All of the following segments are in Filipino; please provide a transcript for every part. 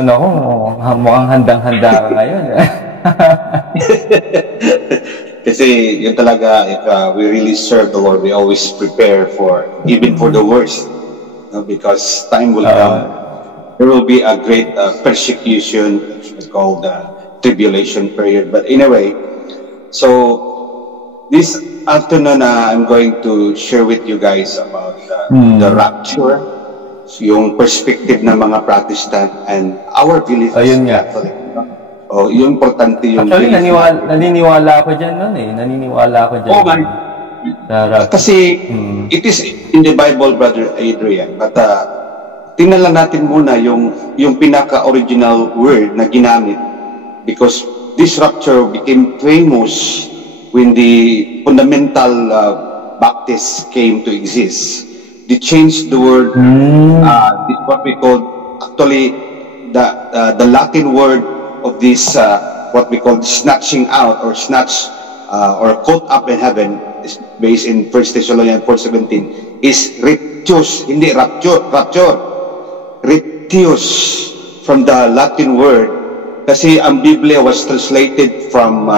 Naku, mukhang handang-handa ka ngayon. Kasi yun talaga, if we really serve the Lord, we always prepare for, even for the worst. Because time will come. There will be a great persecution, called tribulation period. But anyway, so this afternoon, I'm going to share with you guys about the rapture, yung perspective ng mga Protestant and our belief as Catholic. Oh, yung importante yung actually, naniniwala ako dyan nun eh. Naniniwala ako dyan. Oh, man. Kasi it is in the Bible, Brother Adrian. But tingnan lang natin muna yung pinaka-original word na ginamit. Because this rapture became famous when the fundamental Baptists came to exist. They changed the word, what we call, actually, the Latin word of this, what we call snatching out or snatch or caught up in heaven, is based in 1 Thessalonians 4:17, is riptius, hindi rapture, riptius, from the Latin word, kasi ang Biblia was translated from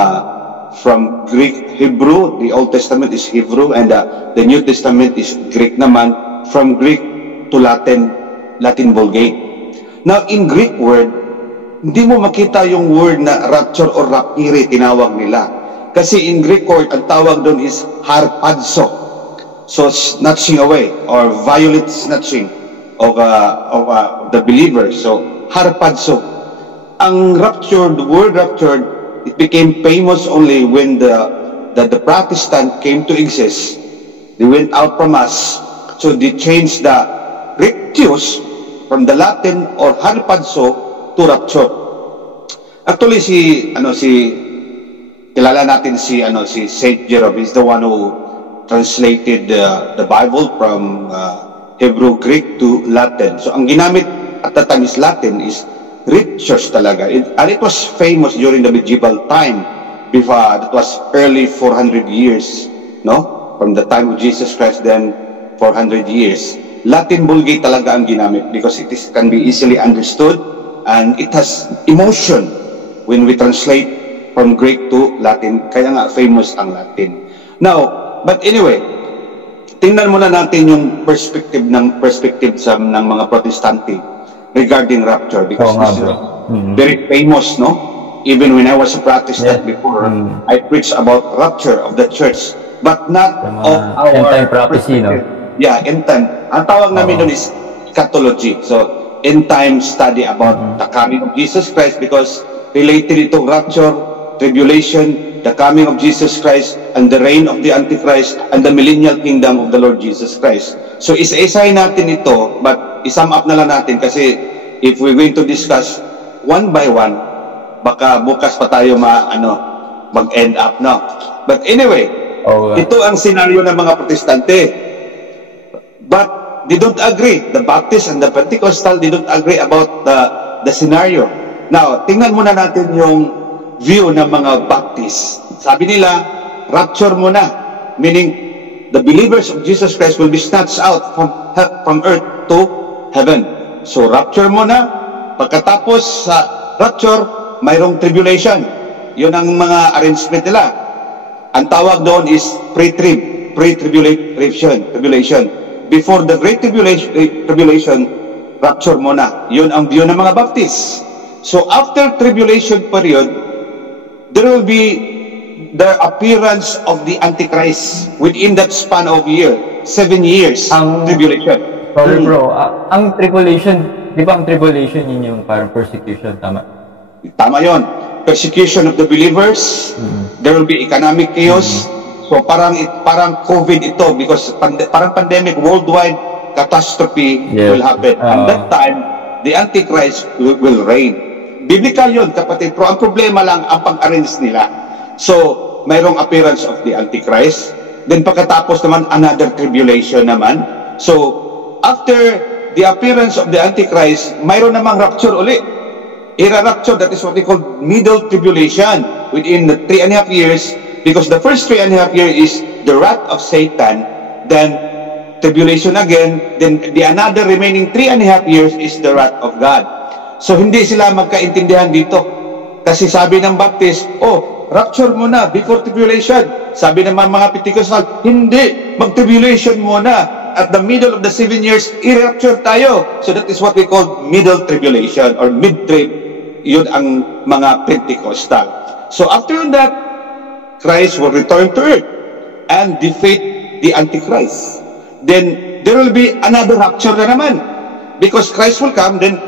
Greek, Hebrew. The Old Testament is Hebrew, and the New Testament is Greek naman, from Greek to Latin Vulgate. Now, in Greek word, hindi mo makita yung word na rapture or rapire, tinawag nila. Kasi in Greek word, ang tawag doon is harpazo. So, snatching away, or violent snatching of the believer. So, harpazo. Ang rapture, the word rapture, it became famous only when the Protestant came to exist. They went out from us. So, they changed the rictus from the Latin or harpazo to rapture. Actually, kilala natin si Saint Jerome. He's the one who translated the Bible from Hebrew, Greek to Latin. So, ang ginamit at that time is Latin, is rictus talaga. And it was famous during the medieval time. Before, that was early 400 years, no? From the time of Jesus Christ, then 400 years. Latin Vulgate talaga ang ginamit because can be easily understood. And it has emotion when we translate from Greek to Latin. Kaya nga famous ang Latin. Now, but anyway, tingnan muna natin yung perspective ng mga Protestante regarding rapture, because this is very famous, no? Even when I was a Protestant before, I preached about rapture of the church, but not of our end-time prophecy, no? Yeah, end time. Ang tawag namin doon is eschatology. So, end time study about the coming of Jesus Christ, because related itong rapture, tribulation, the coming of Jesus Christ, and the reign of the Antichrist, and the millennial kingdom of the Lord Jesus Christ. So, isa-isahin natin ito, but isum up na lang natin, kasi if we're going to discuss one by one, baka bukas pa tayo mag-end up, no? But anyway, ito ang senaryo ng mga Protestante. But they don't agree. The Baptist and the Pentecostal, they don't agree about the scenario. Now, tingnan muna natin yung view ng mga Baptist. Sabi nila, rapture muna. Meaning, the believers of Jesus Christ will be snatched out from earth to heaven. So, rapture muna. Pagkatapos sa rapture, mayroong tribulation. Yun ang mga arrangement nila. Ang tawag doon is pre-tribulation. Before the great tribulation, rapture muna. Yun ang view ng mga Baptist. So, after tribulation period, there will be the appearance of the Antichrist within that span of 7 years. Tribulation. Sorry bro, ang tribulation, di ba ang tribulation yun yung parang persecution, tama? Tama yun. Persecution of the believers. There will be economic chaos. So parang COVID ito, because parang pandemic, worldwide catastrophe will happen. And that time, the Antichrist will reign. Biblical yun, kapatid. Pero ang problema lang, ang pag-arrange nila. So, mayroong appearance of the Antichrist. Then pagkatapos naman, another tribulation naman. So, after the appearance of the Antichrist, mayroon namang rapture uli. Rapture, that is what we call middle tribulation within the 3.5 years. Because the first 3.5 years is the wrath of Satan, then tribulation again, then the another remaining 3.5 years is the wrath of God. So hindi sila magkaintindihan dito. Kasi sabi ng Baptist, oh, rapture muna before tribulation. Sabi naman mga Pentecostal, hindi, mag-tribulation muna. At the middle of the 7 years, i-rapture tayo. So that is what we call middle tribulation or mid-trib. Yun ang mga Pentecostal. So after that, Christ will return to earth and defeat the Antichrist. Then there will be another rapture na naman. Because Christ will come, then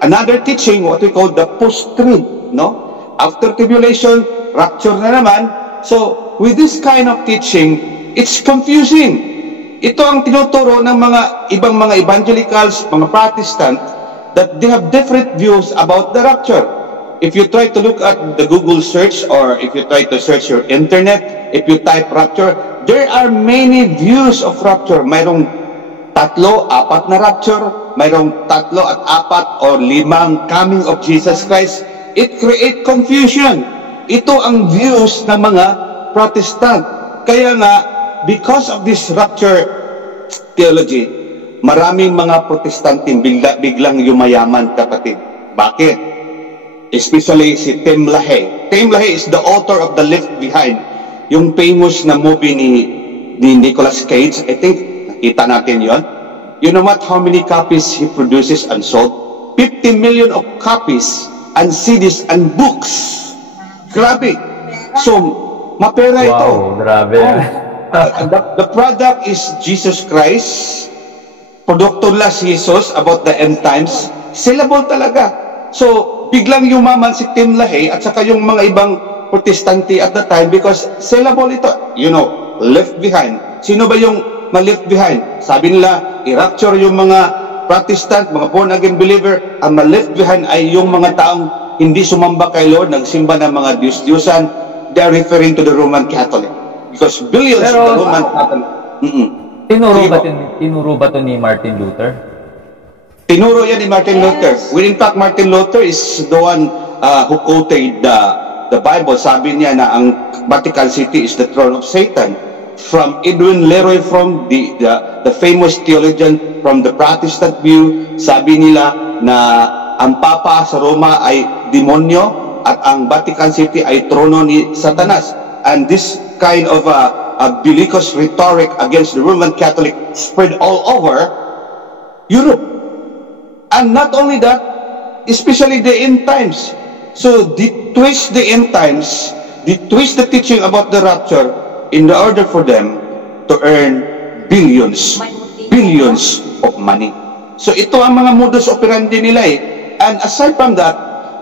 another teaching, what we call the post-trib, no? After tribulation, rapture na naman. So, with this kind of teaching, it's confusing. Ito ang tinuturo ng mga ibang mga evangelicals, mga Protestant, that they have different views about the rapture. If you try to look at the Google search, or if you try to search your internet, if you type rapture, there are many views of rapture. Mayroong 3, 4 na rapture, mayroong 3 at 4 o 5 coming of Jesus Christ. It create confusion. Ito ang views ng mga Protestant. Kaya nga, because of this rapture theology, maraming mga Protestante biglang yumayaman, kapatid. Bakit? Especially si Tim LaHaye. Tim LaHaye is the author of The Left Behind, yung famous na movie ni Nicolas Cage. I think nakita natin yon. You know what? How many copies he produces and sold? 50 million of copies and CDs and books. Grabe. So, mapera ito. Wow, grabe. The product is Jesus Christ. Produkto nila si Jesus about the end times. Sellable talaga. So, biglang yumaman si Tim LaHaye at saka yung mga ibang Protestante at the time because sellable ito. You know, left behind. Sino ba yung left behind? Sabi nila, i-rapture yung mga Protestant, mga born-again believer. Ang left behind ay yung mga taong hindi sumamba kay Lord, nagsimba ng mga Diyos-Diyosan. They are referring to the Roman Catholic. Because billions of the Roman Catholic. Tinuro ba to ni Martin Luther? Tinuro yan ni Martin Luther. Well, in fact, Martin Luther is the one who quoted the Bible. Sabi niya na ang Vatican City is the throne of Satan. From Edwin Leroy, from the famous theologian from the Protestant view, sabi nila na ang Papa sa Roma ay demonyo at ang Vatican City ay trono ni Satanas. And this kind of a bellicose rhetoric against the Roman Catholic spread all over Europe. And not only that, especially the end times. So they twist the end times, they twist the teaching about the rapture in order for them to earn billions of money. So ito ang mga modus operandi nila eh. And aside from that,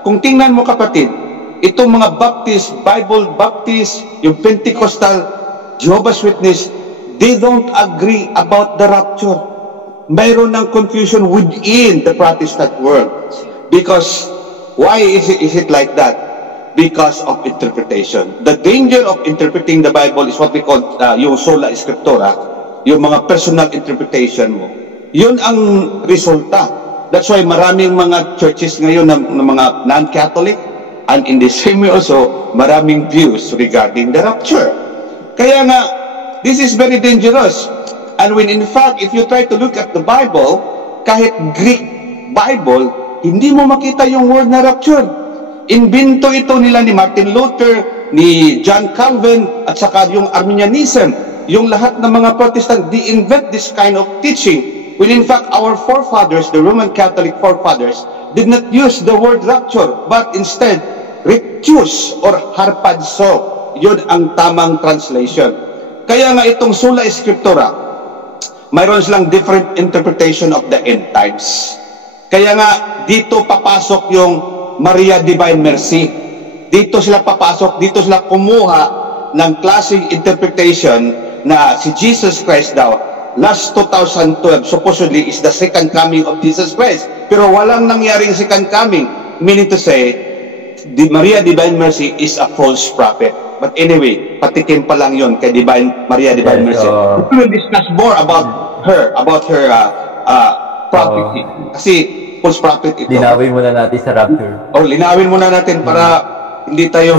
kung tingnan mo kapatid, itong mga Baptist, Bible Baptist, yung Pentecostal, Jehovah's Witness, they don't agree about the rapture. Mayroon ng confusion within the Protestant world. Because, why is it like that? Because of interpretation. The danger of interpreting the Bible is what we call yung sola scriptura, yung mga personal interpretation mo. Yun ang resulta. That's why maraming mga churches ngayon ng mga non-Catholic, and in the same way also, maraming views regarding the rapture. Kaya nga, this is very dangerous. And when in fact, if you try to look at the Bible, kahit Greek Bible, hindi mo makita yung word na rapture. Invento ito nila ni Martin Luther, ni John Calvin, at saka yung Arminianism. Yung lahat ng mga Protestant, they invent this kind of teaching. When in fact, our forefathers, the Roman Catholic forefathers, did not use the word rapture, but instead, rictus or harpazo. Yun ang tamang translation. Kaya nga itong sola scriptura, mayroon silang different interpretation of the end times. Kaya nga, dito papasok yung Maria Divine Mercy. Dito sila papasok, dito sila kumuha ng klaseng interpretation na si Jesus Christ daw, last 2012, supposedly is the second coming of Jesus Christ. Pero walang nangyaring second coming. Meaning to say, the Maria Divine Mercy is a false prophet. But anyway, patikim pa lang yun kay Maria Divine Mercy. We will discuss more about her prophecy. Kasi false prophet ito. Linawin muna natin sa rapture. Linawin muna natin para hindi tayo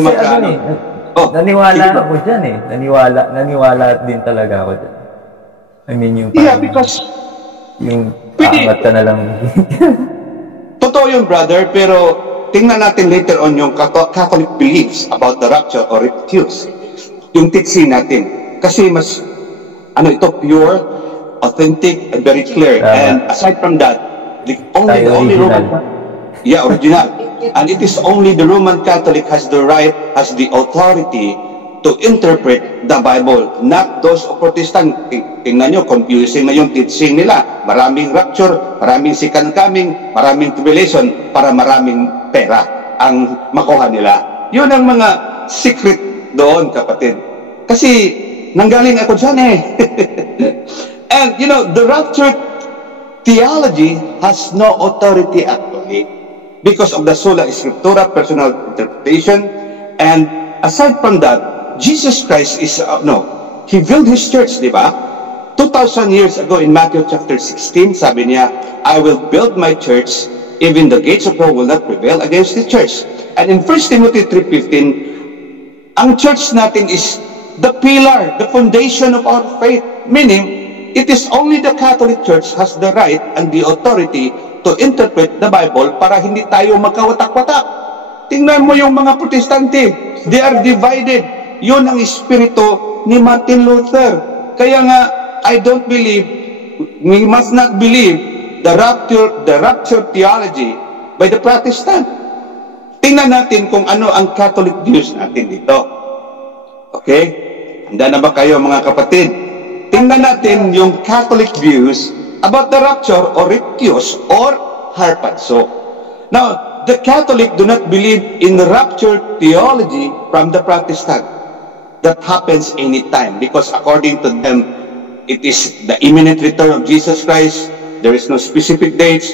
naniwala ako dyan eh. Naniwala din talaga ako dyan. I mean, yung because yung aangat ka na lang. Totoo yun, brother, pero tingnan natin later on yung Catholic beliefs about the rapture or refuse. Yung teaching natin. Kasi mas, ito, pure, authentic, and very clear. And aside from that, the only Roman, original. And it is only the Roman Catholic has the right, has the authority to interpret the Bible, not those of Protestant. Tingnan nyo, confusing na yung teaching nila. Maraming rapture, maraming second coming, maraming tribulation, para maraming pera ang makuha nila. Yun ang mga secret doon, kapatid. Kasi, nanggaling ako dyan eh. And, the rapture theology has no authority actually because of the sola scriptura, personal interpretation. And aside from that, Jesus Christ is, He built His church, di ba? 2,000 years ago in Matthew chapter 16, sabi niya, I will build my church, even the gates of hell will not prevail against the church. And in 1 Timothy 3:15, ang church natin is the pillar, the foundation of our faith. Meaning, it is only the Catholic Church has the right and the authority to interpret the Bible para hindi tayo magkawatak-watak. Tingnan mo yung mga Protestante, they are divided. Yun ang espiritu ni Martin Luther. Kaya nga, I don't believe, we must not believe the rapture theology by the Protestant. Tingnan natin kung ano ang Catholic views natin dito. Okay? Handa na ba kayo, mga kapatid? Tingnan natin yung Catholic views about the rapture or rectius or harpazo. Now, the Catholic do not believe in rapture theology from the Protestant. That happens anytime because according to them, it is the imminent return of Jesus Christ. There is no specific dates.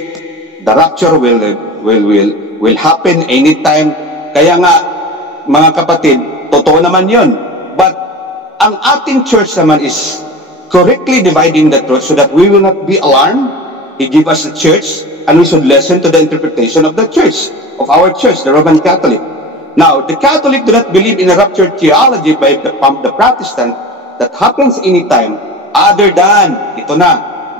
The rapture will happen anytime. Kaya nga, mga kapatid, totoo naman yun. But ang ating church naman is correctly dividing the truth so that we will not be alarmed. He gave us a church and we should listen to the interpretation of the church, of our church, the Roman Catholic. Now, the Catholic do not believe in a rapture theology from the Protestant that happens anytime other than,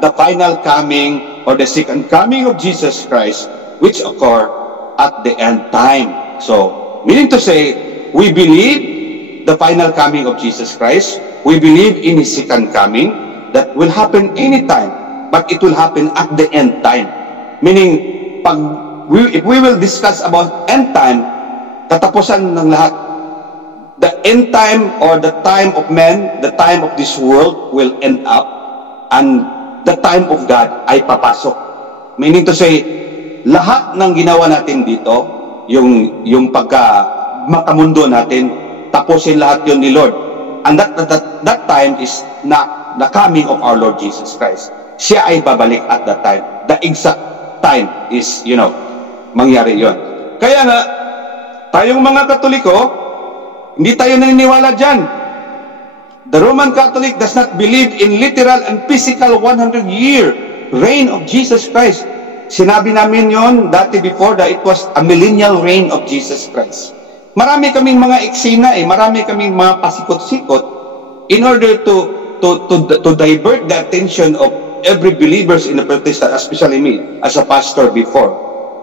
the final coming or the second coming of Jesus Christ, which occur at the end time. So, meaning to say, we believe the final coming of Jesus Christ, we believe in His second coming, that will happen anytime, but it will happen at the end time. Meaning, if we will discuss about end time, katapusan ng lahat. The end time or the time of men, the time of this world will end up and the time of God ay papasok. Meaning to say, lahat ng ginawa natin dito, yung makamundo natin, tapusin lahat yun ni Lord. And that time is na the coming of our Lord Jesus Christ. Siya ay babalik at that time. The exact time is, mangyari yon. Kaya nga, tayong mga Katoliko, hindi tayo naniniwala dyan. The Roman Catholic does not believe in literal and physical 100-year reign of Jesus Christ. Sinabi namin yon dati before that it was a millennial reign of Jesus Christ. Marami kaming mga eksena marami kaming mga pasikot-sikot in order to divert the attention of every believers in the Protestant, especially me as a pastor before.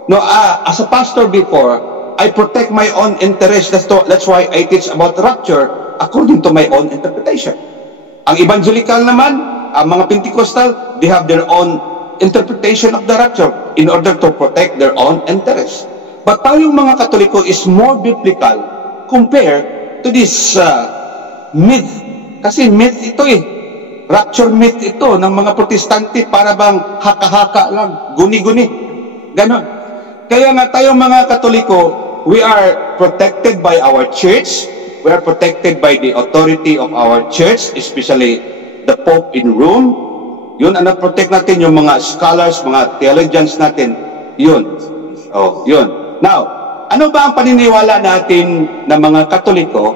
No, as a pastor before, I protect my own interest. That's why I teach about rapture according to my own interpretation. Ang evangelical naman, ang mga Pentecostal, they have their own interpretation of the rapture in order to protect their own interest. But tayong mga Katoliko is more biblical compared to this myth. Kasi myth ito Rapture myth ito ng mga Protestante para bang haka-haka lang, guni-guni. Ganon. Kaya nga tayong mga Katoliko, we are protected by our church. We are protected by the authority of our church, especially the Pope in Rome. Yun ang na-protect natin, yung mga scholars, mga theologians natin. Yun. Yun. Now, ano ba ang paniniwala natin ng mga Katoliko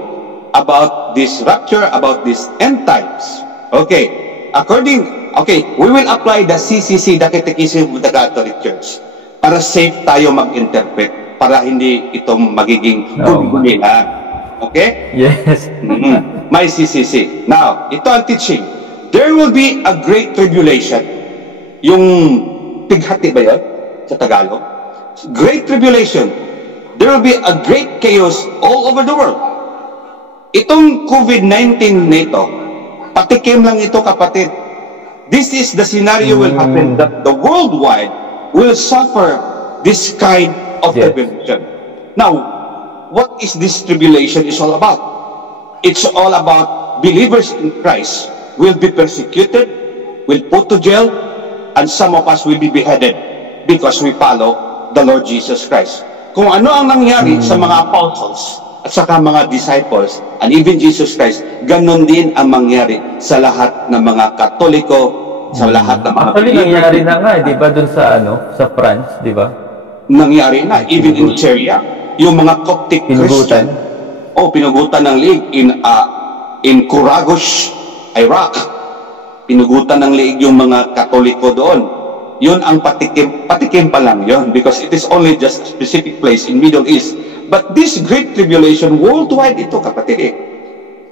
about this rapture, about this end times? Okay. We will apply the CCC, the Catechism of the Catholic Church, para safe tayo mag-interpret, para hindi ito magiging gumi-gumi lang. Okay? Yes. May CCC. Now, ito ang teaching. There will be a great tribulation. Yung pighati ba yun? Sa Tagalog? great tribulation. There will be a great chaos all over the world. Itong COVID-19 nito, patikim lang ito, kapatid. This is the scenario will happen that the worldwide will suffer this kind of tribulation. Now, what is this tribulation is all about? It's all about believers in Christ will be persecuted, will put to jail, and some of us will be beheaded because we follow the Lord Jesus Christ. Kung ano ang nangyari sa mga apostles at saka mga disciples and even Jesus Christ, ganon din ang mangyari sa lahat ng mga Katoliko, sa lahat ng mga Actually, nangyari na nga, di ba, dun sa, sa France, di ba? Nangyari na, even in Syria, yung mga Coptic Christian, pinugutan ng liig in Kuragosh, Iraq, pinugutan ng liig yung mga Katoliko doon. Yun ang patikim pa lang yun, because it is only just a specific place in Middle East. But this great tribulation, worldwide ito, kapatid,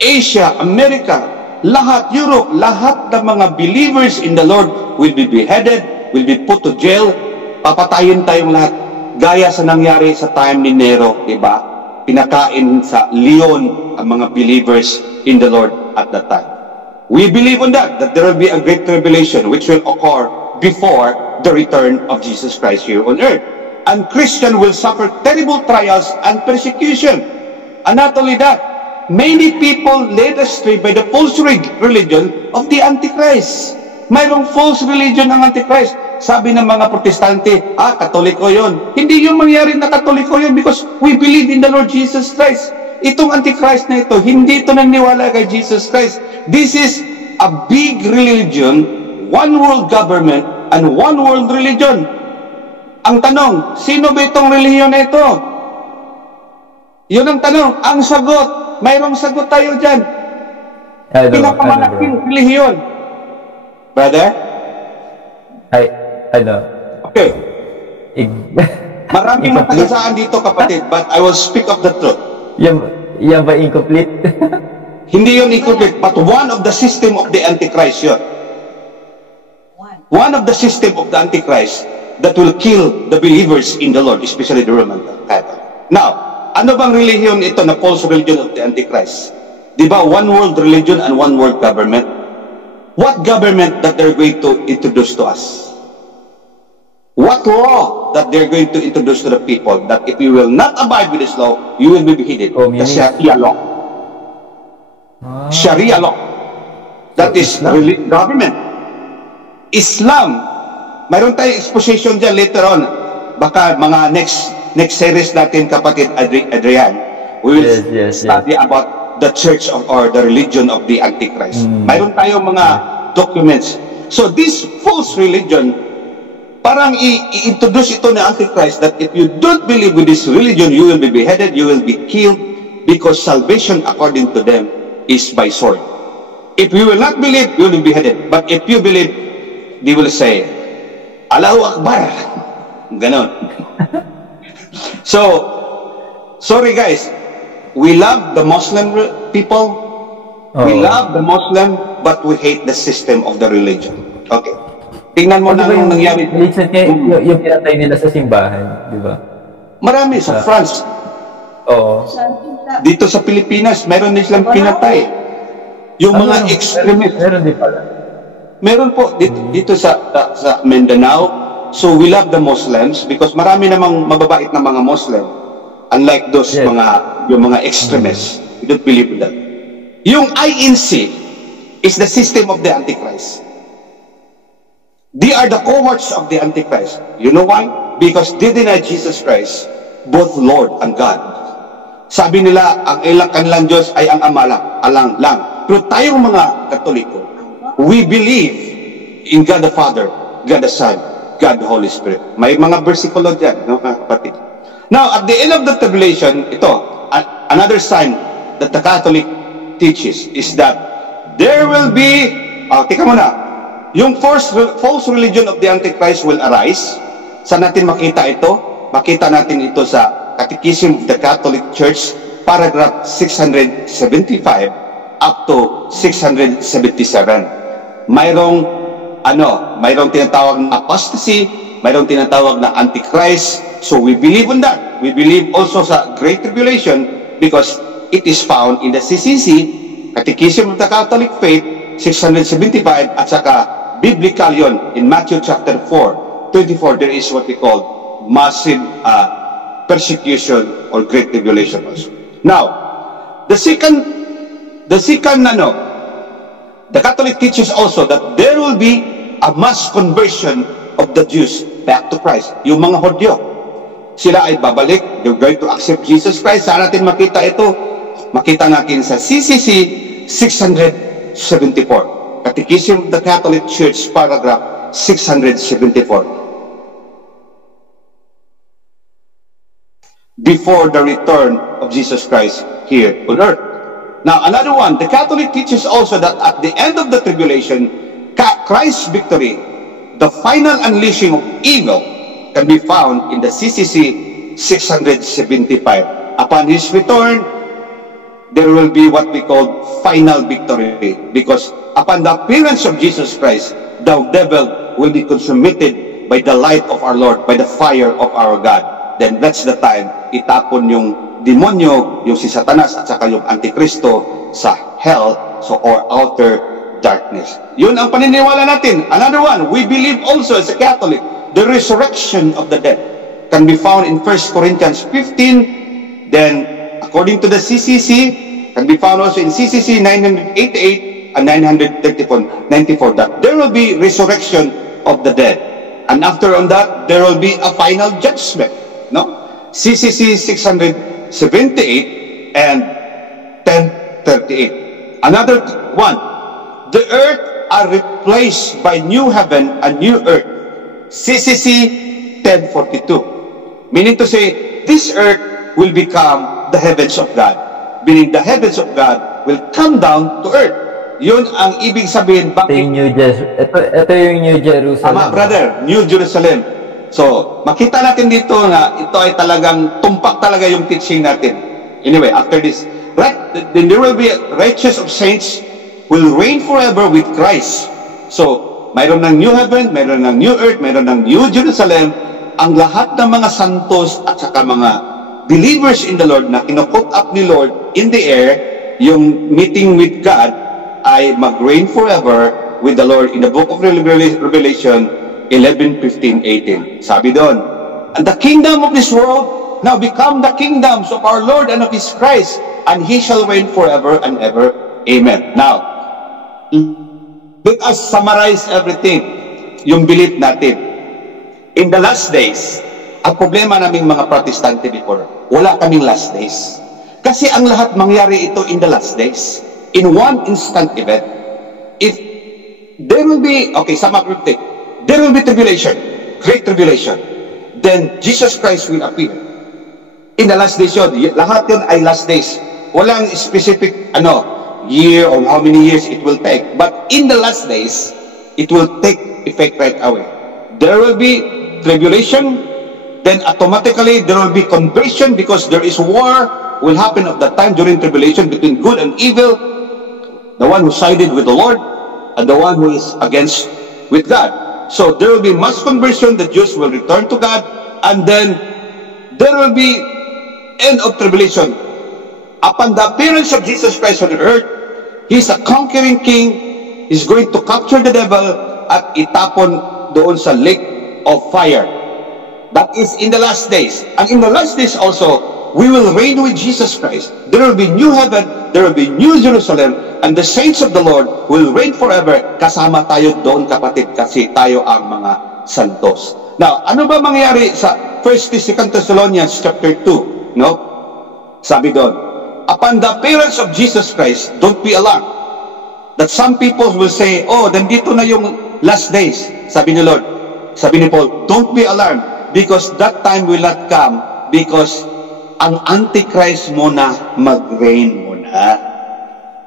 Asia, America, lahat, Europe, lahat ng mga believers in the Lord will be beheaded, will be put to jail, papatayin tayong lahat. Gaya sa nangyari sa time ni Nero, diba? Pinakain sa leon ang mga believers in the Lord at that time. We believe on that there will be a great tribulation which will occur before the return of Jesus Christ here on earth. And Christian will suffer terrible trials and persecution. And not only that, many people led astray by the false religion of the Antichrist. Mayroong false religion ng Antichrist. Sabi ng mga Protestante, Katoliko yun. Hindi yung mangyari na Katoliko yun because we believe in the Lord Jesus Christ. Itong Antichrist na ito, hindi ito naniniwala kay Jesus Christ. This is a big religion, one world government, and one world religion. Ang tanong, sino ba itong relihiyon na ito? Yun ang tanong. Ang sagot, mayroong sagot tayo dyan. Pinakamalaking relihiyon. Brother? Okay. Maraming matagasaan dito, kapatid, but I will speak of the truth. Yan ba incomplete? Hindi yun incomplete, but one of the system of the Antichrist yun. One of the system of the Antichrist that will kill the believers in the Lord, especially the Roman Catholic. Now, ano bang religion ito na false religion of the Antichrist? Di ba, one world religion and one world government? What government that they're going to introduce to us? What law that they're going to introduce to the people that if you will not abide with this law, you will be beheaded? The Sharia law. Sharia law. That is government. Islam. Mayroon tayong exposition dyan later on. Baka mga next series natin, kapatid Adrian, we will study about the church or the religion of the Antichrist. Mayroon tayong mga documents. So this false religion, parang i-introduce ito ng Antichrist that if you don't believe with this religion, you will be beheaded, you will be killed, because salvation according to them is by sword. If you will not believe, you will be beheaded. But if you believe, they will say, Allahu Akbar. Ganon. So, sorry guys, we love the Muslim people, we love the Muslim, but we hate the system of the religion. Okay. Tingnan mo na ang nangyari. Yung pinatay nila sa simbahan, di ba? Marami sa France. Dito sa Pilipinas, meron din silang pinatay. Yung mga extremists. Meron din pala. Meron po dito sa Mindanao. So we love the Muslims because marami namang mababait na mga Muslim. Unlike those yung mga extremists. We don't believe in that. Yung INC is the system of the Antichrist. They are the cohorts of the Antichrist. You know why? Because they deny Jesus Christ, both Lord and God. Sabi nila, ang kanilang Diyos ay ang Ama lang. Pero tayong mga Katoliko, we believe in God the Father, God the Son, God the Holy Spirit. May mga versikulo dyan, no, kapatid. Now, at the end of the tribulation, ito, another sign that the Catholic teaches is that there will be, tika muna, yung false religion of the Antichrist will arise. Saan natin makita ito? Makita natin ito sa Catechism of the Catholic Church, paragraph 675 up to 677. Mayroong tinatawag na apostasy, mayroong tinatawag na Antichrist, So we believe on that. We believe also sa Great Tribulation because it is found in the CCC, Catechism of the Catholic Faith, 675, at saka biblical yon in Matthew chapter 4:24. There is what we call massive persecution or Great Tribulation also. Now, the Catholic teaches also that there will be a mass conversion of the Jews back to Christ. Yung mga Hudyo, sila ay babalik, they're going to accept Jesus Christ. Saan natin makita ito? Makita natin sa CCC 674. Catechism of the Catholic Church, paragraph 674. Before the return of Jesus Christ here on earth. Now, another one, the Catholic teaches also that at the end of the tribulation, Christ's victory, the final unleashing of evil, can be found in the CCC 675. Upon his return, there will be what we call final victory, because upon the appearance of Jesus Christ, the devil will be consummated by the light of our Lord, by the fire of our God. Then that's the time itapon yung demonyo, yung si Satanas at saka yung Antikristo sa hell, so or outer darkness. Yun ang paniniwala natin. Another one, we believe also as a Catholic, the resurrection of the dead can be found in 1 Corinthians 15. Then, according to the CCC, can be found also in CCC 988 and 994, that there will be resurrection of the dead. And after on that, there will be a final judgment. No? CCC 678 and 1038. Another one, the earth are replaced by new heaven and new earth. CCC 1042. Meaning to say, this earth will become the heavens of God. Meaning the heavens of God will come down to earth. Yun ang ibig sabihin. Ito yung ito yung New Jerusalem. Tama, brother. New Jerusalem. So, makita natin dito na ito ay talagang tumpak talaga yung teaching natin. Anyway, after this, right, then there will be righteous of saints will reign forever with Christ. So, mayroon ng new heaven, mayroon ng new earth, mayroon ng new Jerusalem. Ang lahat ng mga santos at saka mga believers in the Lord na kinukot up ni Lord in the air, yung meeting with God, ay mag-reign forever with the Lord in the book of Revelation 11:15-18. Sabi doon, and the kingdom of this world now become the kingdoms of our Lord and of His Christ, and He shall reign forever and ever. Amen. Now, let us summarize everything, yung belief natin. In the last days, ang problema naming mga Protestante before, wala kaming last days. Kasi ang lahat mangyari ito in the last days. In one instant event. If there will be, okay, sum up real quick. There will be tribulation, great tribulation. Then Jesus Christ will appear. In the last days yun, lahat yun ay last days. Walang specific year or how many years it will take. But in the last days, it will take effect right away. There will be tribulation, then automatically there will be conversion because there is war will happen at that time during tribulation between good and evil, the one who sided with the Lord and the one who is against with God. So there will be mass conversion, the Jews will return to God, and then there will be end of tribulation. Upon the appearance of Jesus Christ on the earth, He's a conquering king, He's going to capture the devil at itapon doon sa lake of fire. That is in the last days. And in the last days also, we will reign with Jesus Christ. There will be new heaven, there will be new Jerusalem, and the saints of the Lord will reign forever. Kasama tayo doon, kapatid, kasi tayo ang mga santos. Now, ano ba mangyari sa 1 Thessalonians chapter 2? No? Sabi doon, upon the appearance of Jesus Christ, don't be alarmed. That some people will say, oh, nandito na yung last days. Sabi ni Lord, sabi ni Paul, don't be alarmed, because that time will not come, because ang Antichrist muna mag-reign muna.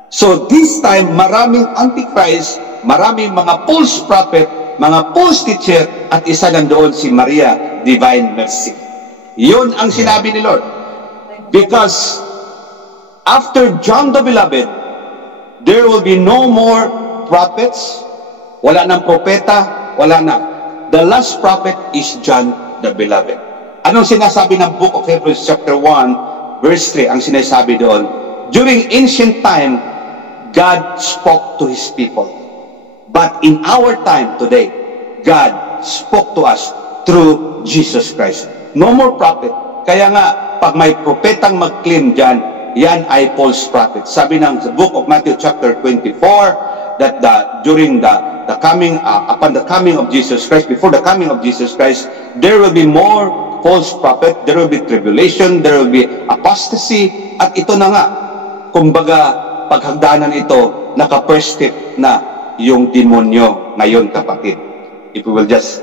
So this time, maraming Antichrist, maraming mga false prophet, mga false teacher, at isa lang doon si Maria, Divine Mercy. Yun ang sinabi ni Lord. Because after John the Beloved, there will be no more prophets, wala nang propeta, wala na. The last prophet is John the Beloved. Anong sinasabi ng Book of Hebrews chapter 1, verse 3? Ang sinasabi doon, during ancient time, God spoke to His people. But in our time today, God spoke to us through Jesus Christ. No more prophet. Kaya nga, pag may propetang mag-claim dyan, yan ay false prophet. Sabi ng Book of Matthew chapter 24, that during the coming, upon the coming of Jesus Christ, before the coming of Jesus Christ, there will be more false prophet, there will be tribulation, there will be apostasy, at ito na nga, kumbaga, paghagdanan ito, naka-first step na yung demonyo ngayon, kapatid. If we will just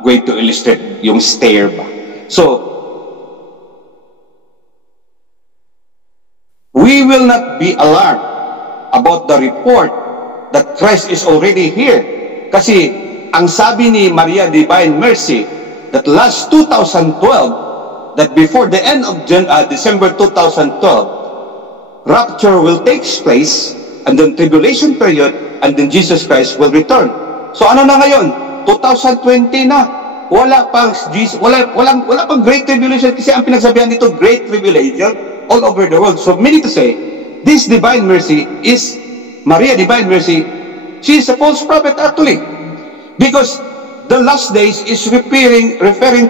going to illustrate yung stair ba. So, we will not be alarmed about the report that Christ is already here. Kasi, ang sabi ni Maria Divine Mercy, that last 2012, that before the end of December 2012, rapture will take place, and then tribulation period, and then Jesus Christ will return. So ano na ngayon? 2020 na. Wala pang great tribulation, kasi ang pinagsabihan dito, great tribulation all over the world. So meaning to say, this Divine Mercy is, Maria Divine Mercy, she is a false prophet actually. Because the last days is referring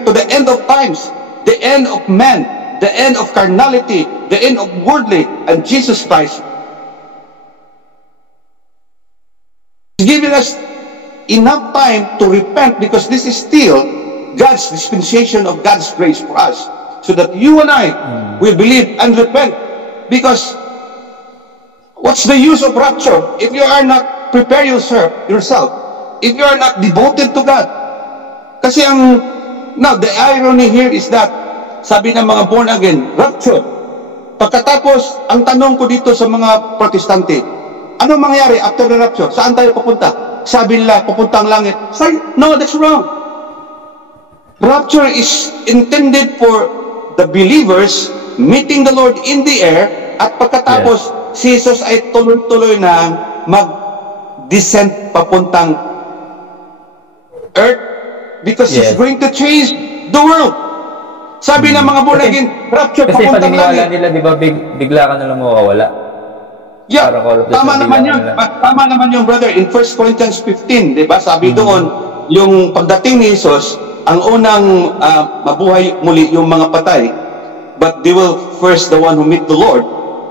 to the end of times, the end of man, the end of carnality, the end of worldly, and Jesus Christ is giving us enough time to repent, because this is still God's dispensation of God's grace for us, so that you and I will believe and repent. Because what's the use of rapture if you are not prepare yourself, if you are not devoted to God? Kasi now the irony here is that, sabi ng mga born again, rapture. Pagkatapos, ang tanong ko dito sa mga protestante, ano mangyayari after the rapture? Saan tayo papunta? Sabi nila, papuntang langit. No, that's wrong. Rapture is intended for the believers meeting the Lord in the air, at pagkatapos, si Jesus ay tuloy-tuloy na mag-descend papuntang earth, because He's going to change the world. Sabi ng mga born again, rapture papuntang langit. Kasi paniniwala nila, di ba, bigla ka na lang mawawala? Yeah, tama naman yun. Tama naman yung brother. In 1 Corinthians 15, di ba, sabi doon, yung pagdating ni Jesus, ang unang mabuhay muli yung mga patay, but they will first the one who meet the Lord.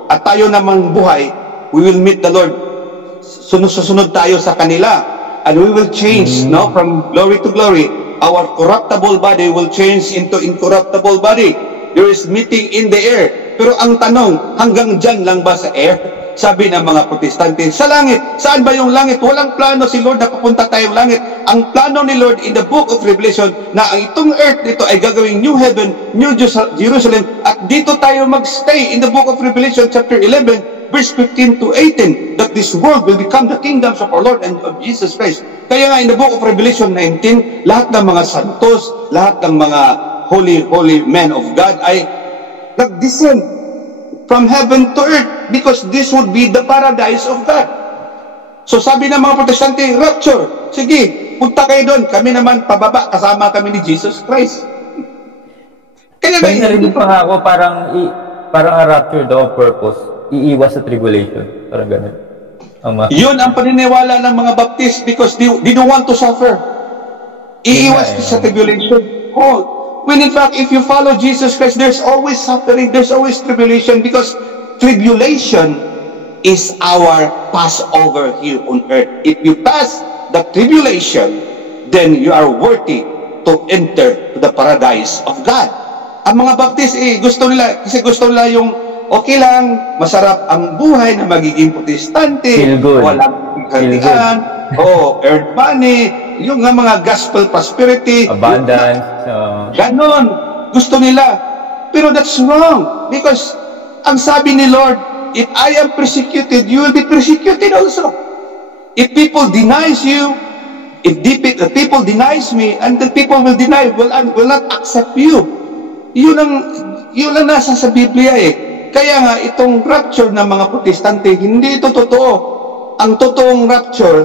At tayo namang buhay, we will meet the Lord. Susunod tayo sa kanila. And we will change, no, from glory to glory. Our corruptible body will change into incorruptible body. There is meeting in the air. Pero ang tanong, hanggang dyan lang ba sa air? Sabi ng mga protestante, sa langit. Saan ba yung langit? Walang plano si Lord na papunta tayong langit. Ang plano ni Lord in the book of Revelation, na ang itong earth dito ay gagawing new heaven, new Jerusalem, at dito tayo magstay in the book of Revelation chapter 11, verse 15 to 18, that this world will become the kingdoms of our Lord and of Jesus Christ. Kaya nga in the book of Revelation 19, lahat ng mga santos, lahat ng mga holy men of God ay nag-descend from heaven to earth, because this would be the paradise of God. So sabi ng mga protestante, rapture. Sige, punta kayo doon. Kami naman pababa, kasama kami ni Jesus Christ. Kaya narinig pa ako, parang ang rapture daw purpose, iiwas sa tribulation. Parang ganun. Yun ang paniniwala ng mga Baptist, because they don't want to suffer. Iiwas sa tribulation. When in fact, if you follow Jesus Christ, there's always suffering, there's always tribulation, because tribulation is our Passover here on earth. If you pass the tribulation, then you are worthy to enter the paradise of God. Ang mga Baptist, gusto nila yung okay lang, masarap ang buhay na magiging protestante, walang katigaan, earth money, yung mga gospel prosperity, abundance, ganon, gusto nila. Pero that's wrong, because ang sabi ni Lord, if I am persecuted, you will be persecuted also. If people denies you, if the people denies me, and the people will not accept you. Yun ang nasa sa Biblia Kaya nga, itong rapture ng mga protestante, hindi ito totoo. Ang totoong rapture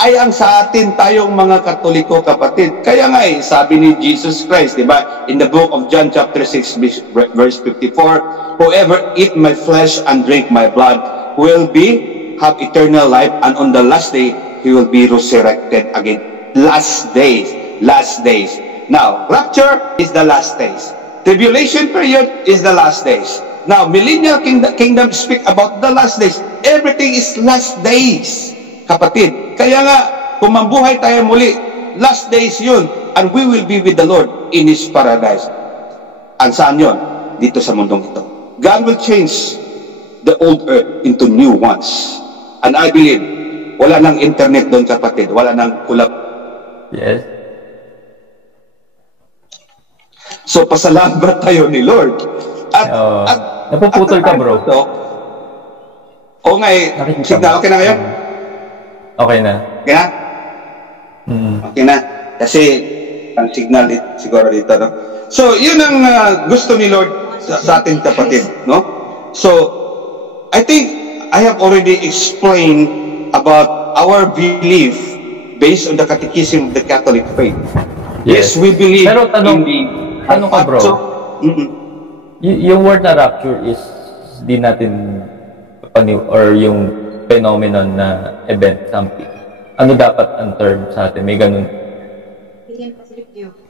ay ang sa atin tayong mga Katoliko, kapatid. Kaya nga sabi ni Jesus Christ, di ba, in the book of John chapter 6 verse 54, whoever eat my flesh and drink my blood will have eternal life, and on the last day he will be resurrected again. Last days. Now, rapture is the last days. Tribulation period is the last days. Now, millennial kingdom speak about the last days. Everything is last days, kapatid. Kaya nga, kung mambuhay tayo muli, last days yun, and we will be with the Lord in His paradise. And saan yun? Dito sa mundong ito. God will change the old earth into new ones. And I believe, wala nang internet doon, kapatid. Wala nang kulap. Yes. So, pasalamat tayo ni Lord. Napuputol ka, bro. Oo nga signal, okay na ngayon? Okay na. Okay na? Okay na. Kasi, ang signal siguro dito, no? So, yun ang gusto ni Lord sa ating kapatid, no? So, I think I have already explained about our belief based on the catechism of the Catholic faith. Yes, we believe Pero tanong ka, bro. Yung word na rapture is di natin or yung phenomenon na event, something. Ano dapat ang term sa atin? May ganun.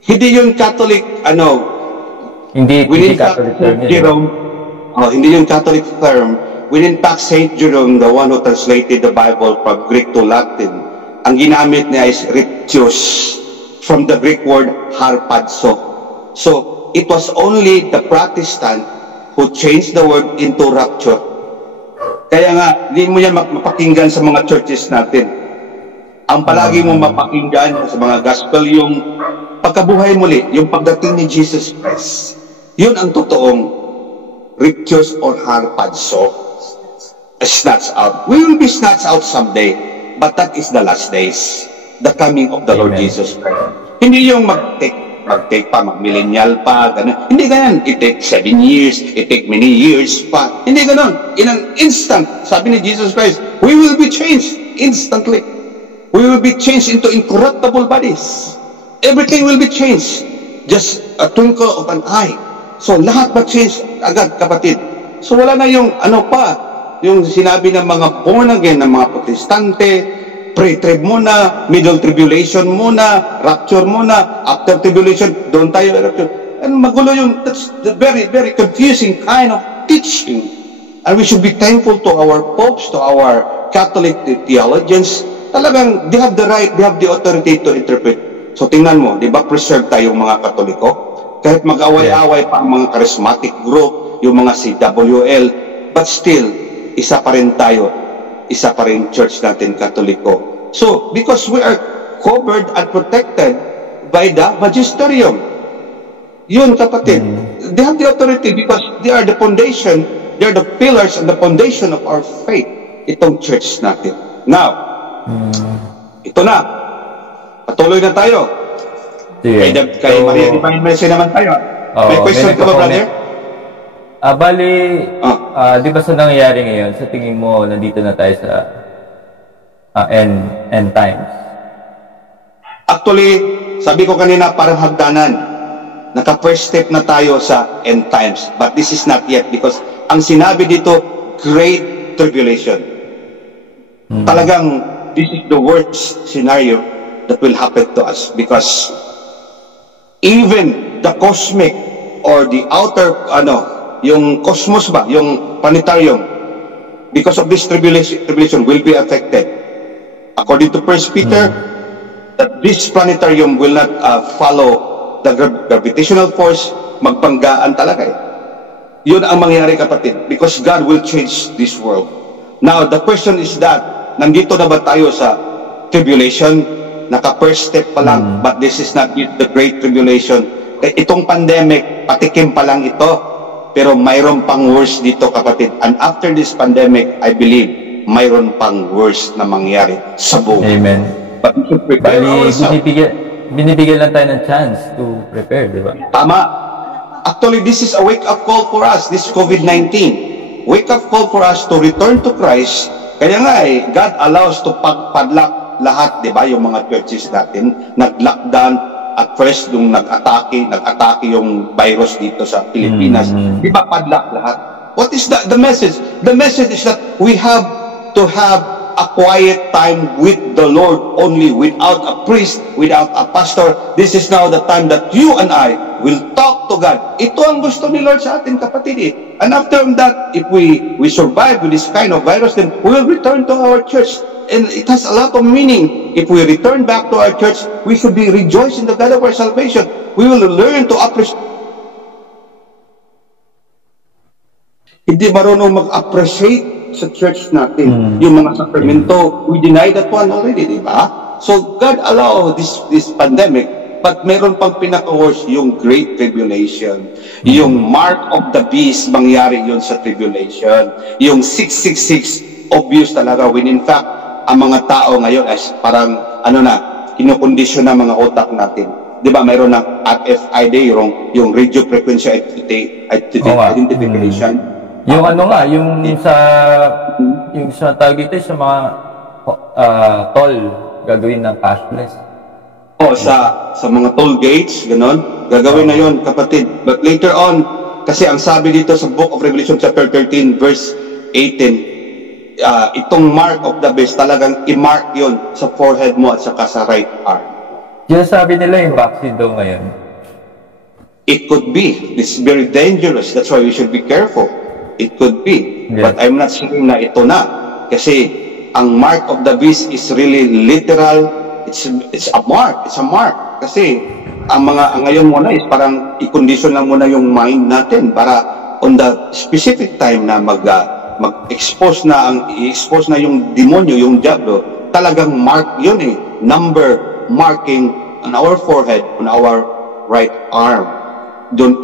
Hindi yung Catholic, Hindi Catholic term yun. Jerome, hindi yung Catholic term. Within fact, Saint Jerome, the one who translated the Bible from Greek to Latin, ang ginamit niya is riptios, from the Greek word harpazo. So, it was only the Protestant who changed the word into rapture. Kaya nga, hindi mo yan mapakinggan sa mga churches natin. Ang palagi mo mapakinggan sa mga gospel, yung pagkabuhay muli, yung pagdating ni Jesus Christ. Yun ang totoong riptios or harpazo. Snatched out. We will be snatched out someday, but that is the last days. The coming of the Lord Jesus Christ. Hindi yung mag-take pa, mag-millennial pa, gano'n. Hindi ganyan. It take 7 years, it take many years pa. Hindi gano'n. In an instant, sabi ni Jesus Christ, we will be changed instantly. We will be changed into incorruptible bodies. Everything will be changed. Just a twinkle of an eye. So, lahat ma-change agad, kapatid. So, wala na yung yung sinabi ng mga born again, ng mga protestante, pre-trib muna, middle tribulation muna, rapture muna, after tribulation, doon tayo rapture. And magulo yun. That's the very, very confusing kind of teaching. And we should be thankful to our popes, to our Catholic theologians. Talagang, they have the right, they have the authority to interpret. So tingnan mo, di ba preserve tayong mga Katoliko? Kahit mag-away-away pa ang mga charismatic group, yung mga CWL, but still, isa pa rin tayo. Isa pa rin church natin, Katoliko. So, because we are covered and protected by the magisterium. Yun, kapatid. They have the authority because they are the foundation, they are the pillars and the foundation of our faith. Itong church natin. Now, ito na. Patuloy na tayo. Kay Maria Divine Mercy naman tayo. May question ka ba, brother? Bali, di ba sa nangyayari ngayon, sa tingin mo, nandito na tayo sa end times? Actually, sabi ko kanina, parang hagdanan. Naka-first step na tayo sa end times. But this is not yet because ang sinabi dito, Great Tribulation. Talagang, this is the worst scenario that will happen to us because even the cosmic or the outer, yung cosmos ba, yung planetarium, because of this tribulation will be affected. According to 1 Peter, that this planetarium will not follow the gravitational force, magbanggaan talaga eh. Yun ang mangyayari, kapatid, because God will change this world. Now, the question is that, nandito na ba tayo sa tribulation? Naka-first step pa lang, but this is not yet the Great Tribulation. Itong pandemic, patikim pa lang ito. Pero mayroon pang worse dito, kapatid. And after this pandemic, I believe, mayroon pang worse na mangyari sa buong. Amen. But we should prepare ourselves. Binibigyan lang tayo ng chance to prepare, di ba? Tama. Actually, this is a wake-up call for us, this COVID-19. Wake-up call for us to return to Christ. Kaya nga God allows to padlock lahat, di ba, yung mga churches natin, nag-lockdown at first nung nag-atake yung virus dito sa Pilipinas. Di ba, padlock lahat? What is the message? The message is that we have to have a quiet time with the Lord only, without a priest, without a pastor. This is now the time that you and I will talk to God. Ito ang gusto ni Lord sa atin, kapatid. And after that, if we survive with this kind of virus, then we will return to our church. And it has a lot of meaning. If we return back to our church, we should be rejoicing in the God of our salvation. We will learn to appreciate. Hindi marunong mag-appreciate sa church natin. Yung mga sakramento, we deny that one already, di ba? So God allow this pandemic, but meron pang pinaka-worst, yung Great Tribulation. Yung mark of the beast, mangyari yun sa tribulation. Yung 666, obvious talaga, when in fact, ang mga tao ngayon ay parang, kinukondisyon na mga otak natin. Di ba, mayroon ng RFID, yung radio frequency identification. Yung sa tawag dito, sa mga toll, gagawin ng cashless. Sa mga toll gates, gano'n, gagawin na yon, kapatid. But later on, kasi ang sabi dito sa Book of Revelation chapter 13, verse 18, itong mark of the beast, talagang i-mark yon sa forehead mo at saka sa right arm. Yung sabi nila yung vaccine daw ngayon. It could be. It's very dangerous. That's why we should be careful. It could be. Yes. But I'm not saying na ito na. Kasi ang mark of the beast is really literal. It's a mark. It's a mark. Kasi ang ngayon muna is parang i-condition lang muna yung mind natin para on the specific time na mag-expose na i-expose na yung demonyo, yung diablo, talagang mark yun number marking on our forehead, on our right arm. Doon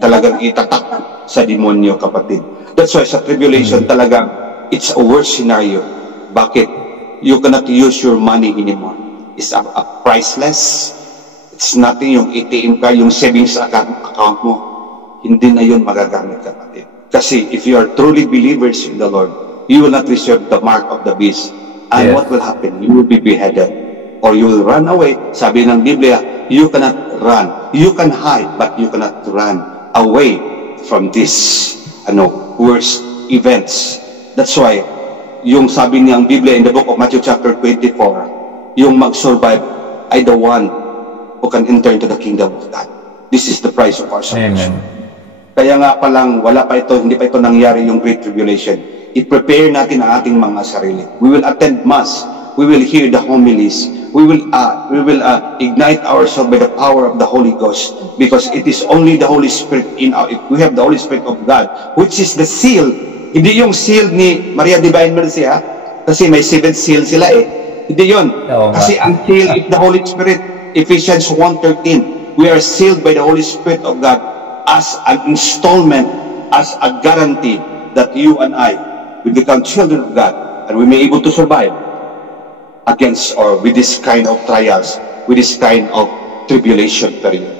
talagang itatak sa demonyo, kapatid. That's why sa tribulation talagang it's a worse scenario. Bakit? You cannot use your money anymore. It's a priceless. It's nothing yung ATM card, yung savings account mo. Hindi na yun magagamit, kapatid. Kasi if you are truly believers in the Lord, you will not receive the mark of the beast. And what will happen? You will be beheaded. Or you will run away. Sabi ng Biblia, you cannot run. You can hide, but you cannot run away from this worst events. That's why, yung sabi niyang Biblia in the book of Matthew chapter 24, yung mag-survive ay the one who can enter into the kingdom of God. This is the price of our salvation. Kaya nga palang hindi pa ito nangyari yung Great Tribulation. I-prepare natin ang ating mga sarili. We will attend Mass. We will hear the homilies. We will ignite ourselves by the power of the Holy Ghost, because it is only the Holy Spirit if we have the Holy Spirit of God, which is the seal. Hindi yung seal ni Maria Divine Mercy, kasi may 7 seal sila Hindi yun. Kasi ang seal is the Holy Spirit. Ephesians 1:13. We are sealed by the Holy Spirit of God as an installment, as a guarantee that you and I will become children of God, and we may be able to survive against or with this kind of trials, with this kind of tribulation period.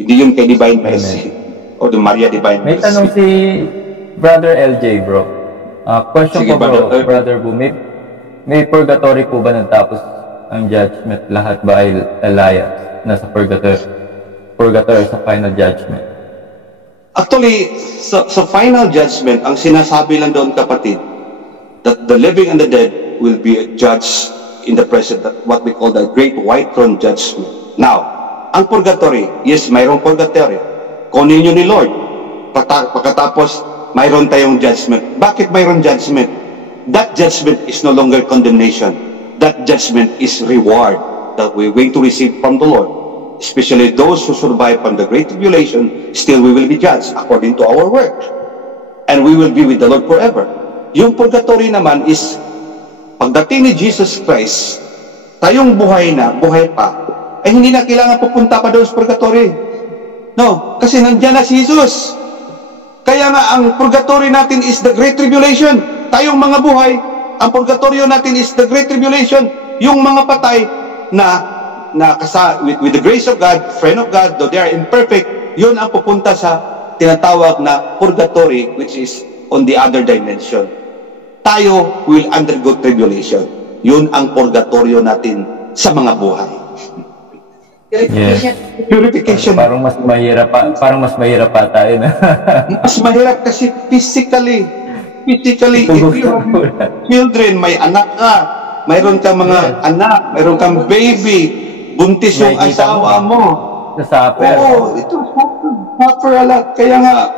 Hindi yun kay Divine Mercy o the Maria Divine Mercy. May tanong si Brother LJ, bro. Question Sige, po, bro, Brother Bu. May purgatory po ba natapos ang judgment? Lahat ba ay Elias nasa purgatory sa final judgment? Actually, sa final judgment, ang sinasabi lang doon, kapatid, that the living and the dead will be judged in the present, what we call the Great White Throne Judgment. Now, ang purgatory, yes, mayroong purgatory. Kunin nyo ni Lord. Pagkatapos, mayroon tayong judgment. Bakit mayroon judgment? That judgment is no longer condemnation. That judgment is reward that we're going to receive from the Lord. Especially those who survive from the Great Tribulation, still we will be judged according to our work. And we will be with the Lord forever. Yung purgatory naman is, pagdating ni Jesus Christ, tayong buhay pa, ay hindi na kailangan pupunta pa doon sa purgatory. No, kasi nandiyan na si Jesus. Kaya nga, ang purgatory natin is the Great Tribulation. Tayong mga buhay, ang purgatorio natin is the Great Tribulation. Yung mga patay with the grace of God, friend of God, though they are imperfect, yun ang pupunta sa tinatawag na purgatory, which is on the other dimension. Tayo will undergo tribulation. Yun ang purgatorio natin sa mga buhay. Yes. Purification. Parang mas mahirap pa tayo na. Mas mahirap kasi physically, if you have children, may anak ka, mayroon kang mga anak, mayroon kang baby, buntis yung Nakikita asawa mo. Nasuffer. Oo, ito suffer a lot. Kaya nga,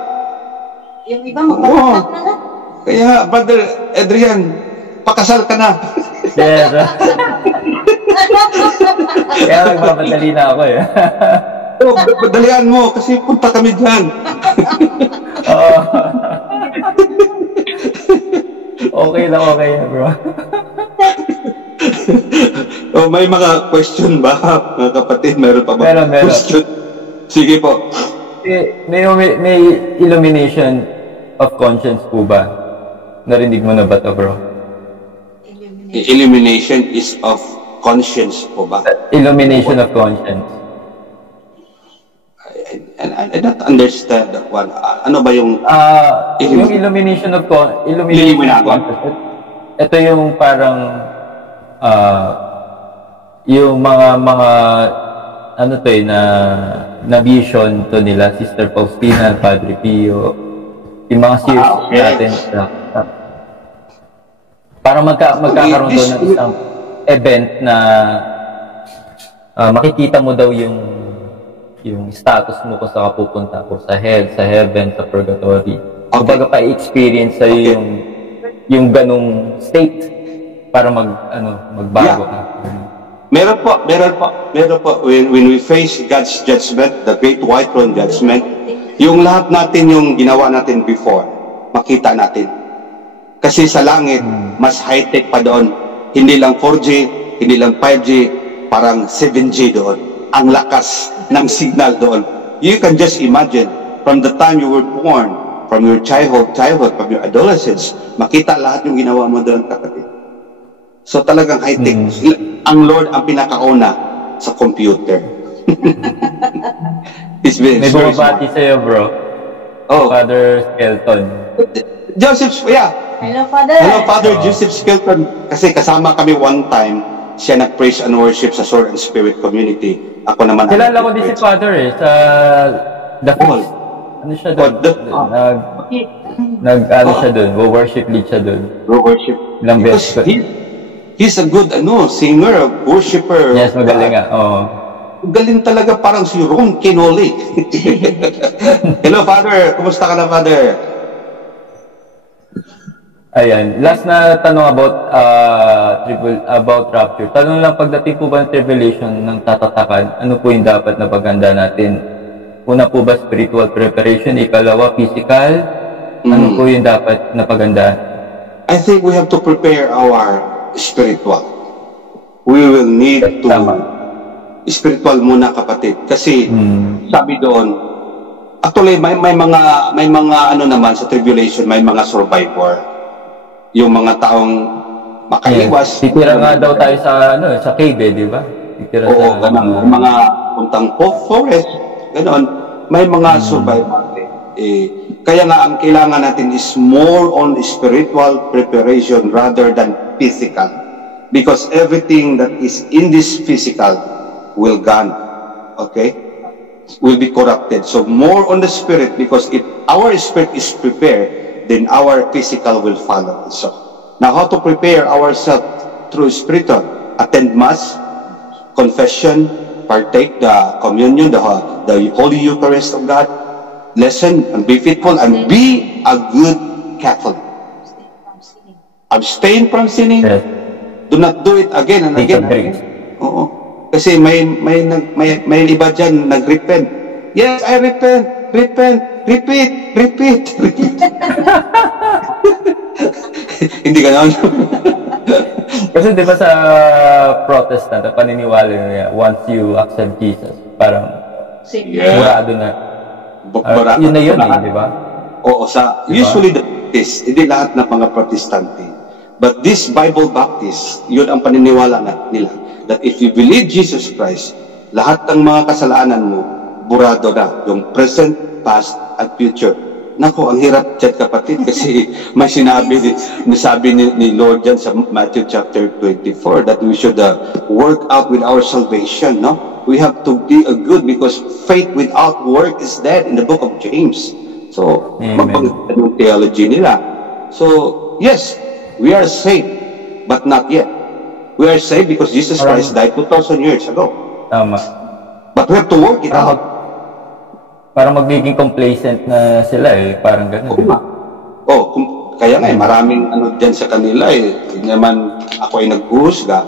Yung iba magpapakak na lang. kaya nga, Brother Adrian, pakasal ka na. Yes. Kaya nagmamadali na ako eh. Dalian mo kasi punta kami dyan. Oo. Okay lang, bro. May mga question ba, mga kapatid? Meron pa ba? Meron. Question? Sige po. May illumination of conscience po ba? Narinig mo na ba ito, bro? Illumination is of conscience po ba? Illumination of conscience. I don't understand that one. Ano ba yung... Yung illumination of conscience, ito yung parang yung mga ano to eh, na vision to nila, Sister Faustina, Padre Pio, yung mga series natin. Para magkakaroon doon ng isang event na makikita mo daw yung status mo kung saan ka pupunta, kung sa hell, sa heaven, sa purgatory. Kumbaga pa-experience sa'yo yung ganung state para magbago ka. Meron po. When we face God's judgment, the great white throne judgment, yung lahat natin yung ginawa natin before, makita natin. Kasi sa langit, mas high-tech pa doon. Hindi lang 4G, hindi lang 5G, parang 7G doon. Ang lakas ng signal doon. You can just imagine, from the time you were born, from your childhood, from your adolescence, makita lahat yung ginawa mo doon, kapatid. So talagang high-tech. Ang Lord ang pinakauna sa computer. May bumabati sa'yo, bro. Oh. Father Skelton. Joseph, yeah. Hello, Father. Hello, Father Joseph Skelton. Kasi kasama kami one time, siya nag-praise and worship sa Sword and Spirit community. Ako naman. Kilala ko din si Father eh, sa The Feast. Ano siya doon? Siya doon, worship lead siya doon. Worship. Ilang beses. He's a good singer, worshipper. Yes, magaling nga. Oo. Galing talaga, parang si Ron Kinoli. Hello, Father. Kumusta ka na, Father? Ayan. Last na tanong about rapture. Tanong lang, pagdating po ba ng tribulation ng tatatakan, ano po yung dapat na paganda natin? Una po ba spiritual preparation? Ikalawa, physical? Ano po yung dapat na paganda? I think we have to prepare our spiritual. We will need to spiritual muna, kapatid, kasi sabi doon, actually may mga ano naman sa tribulation, may mga survivor, yung mga taong makaiwas. Titira nga daw tayo sa cave, di ba? Titira sa mga puntang forest, ganon, may mga survivor. Kaya nga ang kailangan natin is more on spiritual preparation rather than physical, because everything that is in this physical will gone, okay, will be corrupted. So more on the spirit, because if our spirit is prepared, then our physical will follow. So now, how to prepare ourselves through spiritual? Attend mass, confession, partake the communion, the Holy Eucharist of God, listen and be faithful and be a good Catholic. Abstain from sinning. Yes. Do not do it again and again. Oo. Kasi may iba dyan nag-repent. Yes, I repent. Repeat. Hindi ganon. Kasi di ba sa Protestant, paniniwala nila, once you accept Jesus, parang murado na. Yun na yun, di ba? Oo, usually the Baptist, hindi lahat ng mga Protestante. But this Bible Baptist, yun ang paniniwala nila. That if you believe Jesus Christ, lahat ng mga kasalanan mo, burado na. Yung present, past, at future. Nako, ang hirap dyan kapatid kasi may nasabi ni Lord dyan sa Matthew chapter 24 that we should work out with our salvation, no? We have to be good because faith without work is dead in the book of James. So, magpagod yung theology nila. So, yes, we are saved, but not yet. We are saved because Jesus Christ died 2,000 years ago. Tama. But we have to work it out. Parang magiging complacent na sila parang gano'n. Kaya nga maraming dyan sa kanila Hindi naman ako ay naghuhusga.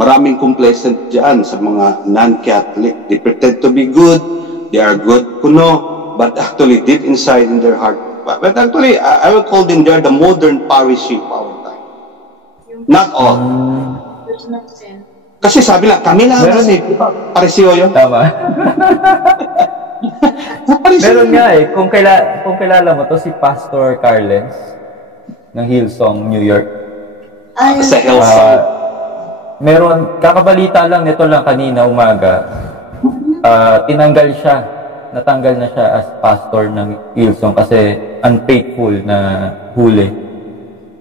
Maraming complacent dyan sa mga non-Catholic. They pretend to be good. They are good kuno. But actually, deep inside in their heart. But actually, I will call them the modern Pharisee of our time. Not all. Kasi sabi lang, kami lang kasi Pariseo yun. Tama. Meron nga kung kilala mo to si Pastor Carlens ng Hillsong, New York. Sa Hillsong. Meron, kakabalita lang nito lang kanina umaga. Natanggal na siya as pastor ng Hillsong kasi unfaithful na huli.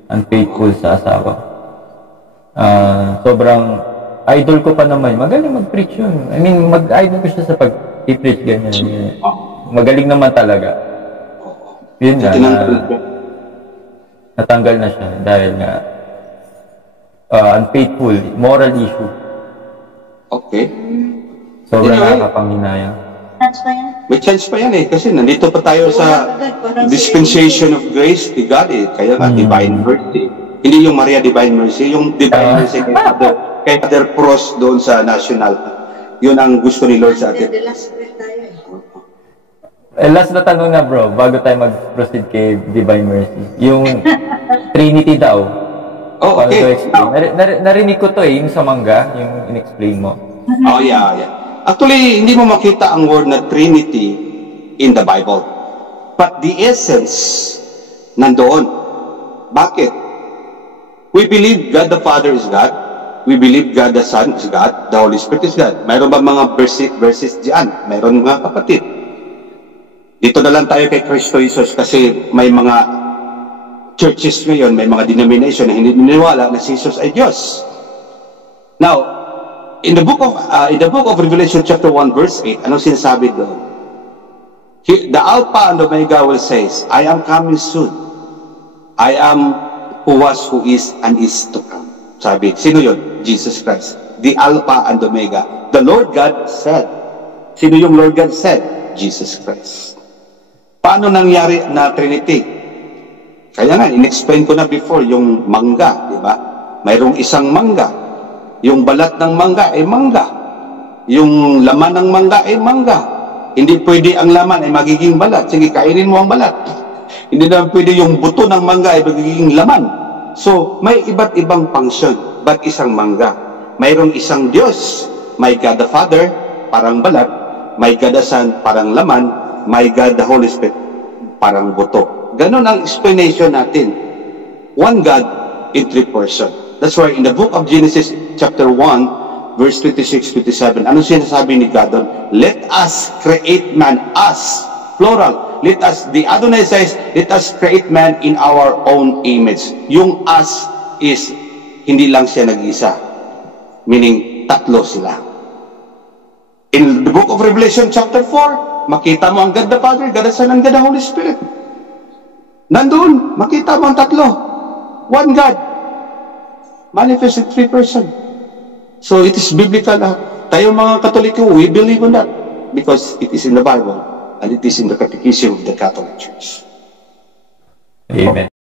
Unfaithful sa asawa. Sobrang idol ko pa naman. Magaling mag-preach yun. I mean, mag-idol ko siya sa pag-preach ganyan. Magaling naman talaga. Yun nga. Natanggal na siya dahil nga unfaithful, moral issue. Okay. Sobrang nakakapanghinayang. May chance pa yan kasi nandito pa tayo sa dispensation of grace ni God Kaya nga, divine mercy. Hindi yung Maria Divine Mercy, yung Divine Mercy kay Father Prost doon sa National. Yun ang gusto ni Lord sa atin. Last na tanong na bro, bago tayo mag-proceed kay Divine Mercy. Yung Trinity daw. Okay. Narinig ko to yung sa mangga, yung in-explain mo. Yeah. Actually, hindi mo makita ang word na Trinity in the Bible. But the essence nandoon. Bakit? We believe God the Father is God. We believe God the Son is God. The Holy Spirit is God. Mayroon ba mga verses diyan? Mayroon mga kapatid. Dito na lang tayo kay Kristo Jesus kasi may mga churches ngayon, may mga denomination na hindi niniwala na si Jesus ay Diyos. Now, in the book of Revelation chapter 1 verse 8, anong sinasabi doon? The Alpha and Omega will says, I am coming soon. I am who was, who is, and is to come. Sabi, sino yun? Jesus Christ. The Alpha and Omega. The Lord God said. Sino yung Lord God said? Jesus Christ. Paano nangyari na Trinity? Kaya nga, in-explain ko na before, yung mangga, di ba? Mayroong isang mangga. Yung balat ng mangga ay mangga. Yung laman ng mangga ay mangga. Hindi pwede ang laman ay magiging balat. Sige, kainin mo ang balat. Hindi naman pwede yung buto ng mangga ay magiging laman. So, may iba't ibang function. Ba't isang mangga? Mayroong isang Diyos. May God the Father, parang balat. May God the Son, parang laman. May God the Holy Spirit, parang buto. Ganon ang explanation natin. One God in three persons. That's why in the book of Genesis chapter 1, verse 26-27, ano sinasabi ni God doon? Let us create man, us, plural. Let us, the Adonai says, let us create man in our own image. Yung us is, hindi lang siya nag-isa. Meaning, tatlo sila. In the book of Revelation chapter 4, makita mo ang God the Father, God the Son, and God the Holy Spirit. Nandun, makita mo ang tatlo. One God. Manifested three person. So it is biblical. Tayo mga Katoliko, we believe on that because it is in the Bible and it is in the Catechism of the Catholic Church. Amen.